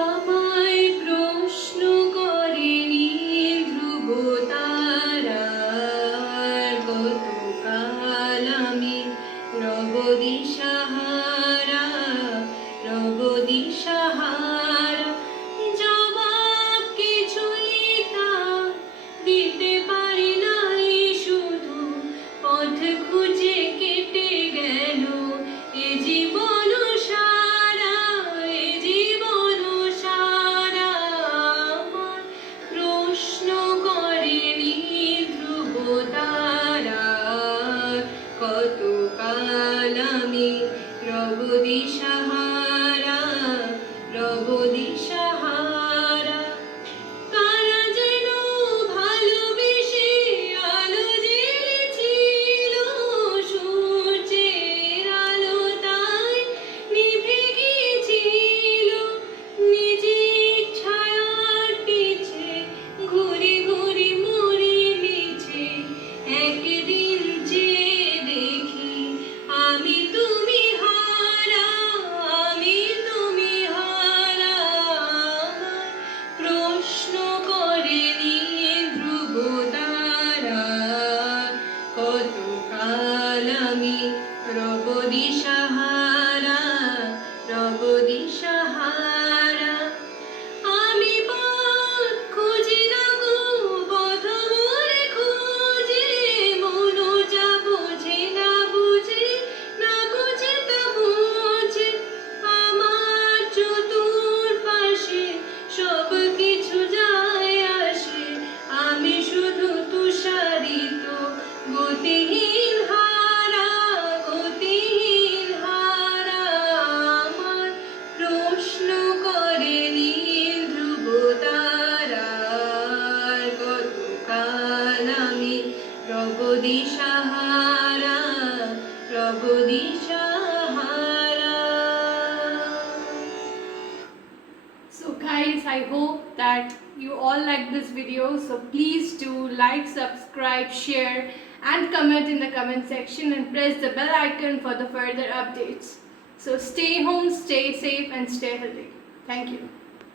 আমায় প্রশ্ন করেনি ধ্রুব তারা, গতকাল আমি রব দিশাহারা, রব দিশাহারা। জবাব কিছুই তা দিতে পারি নাই, শুধু পথ খুঁজে কেটে গেল এ জীবন সারা, এ জীবন সারা। আমার প্রশ্ন করেনি ধ্রুব তারা, কতকাল আমি রব দিশাহারা, রব দিশাহারা। তারা যেন ভালোবেসে আলো জ্বেলেছিল, সূর্যের আলো তাই নিভে গিয়েছিল। নিজের ছায়ার পিছে ঘুরে ঘুরে মরে মিছে, একদিন যে দেখি আমি তুমি হারা, আমি তুমি হারা। আমার প্রশ্ন করেনি ধ্রুব তারা, কতকাল আমি রব দিশাহারা, রব দিশাহারা। আমি পথ খুঁজি না গো পথ ভরে খুঁজে, মন যা বোঝে না বুঝে, না বুঝে তা বুঝে। আমার চতুর্পাশে সব কিছু যায় আসে, আমি শুধু তুষারিত গতিহীন হারা, গতিহীন হারা। আমার প্রশ্ন করেনি ধ্রুব তারা, কতকাল আমি রব দিশাহারা, রব দিশাহারা। So guys, I hope that you all like this video. So please do like, subscribe, share and comment in the comment section, and press the bell icon for the further updates. So stay home, stay safe and stay healthy. Thank you.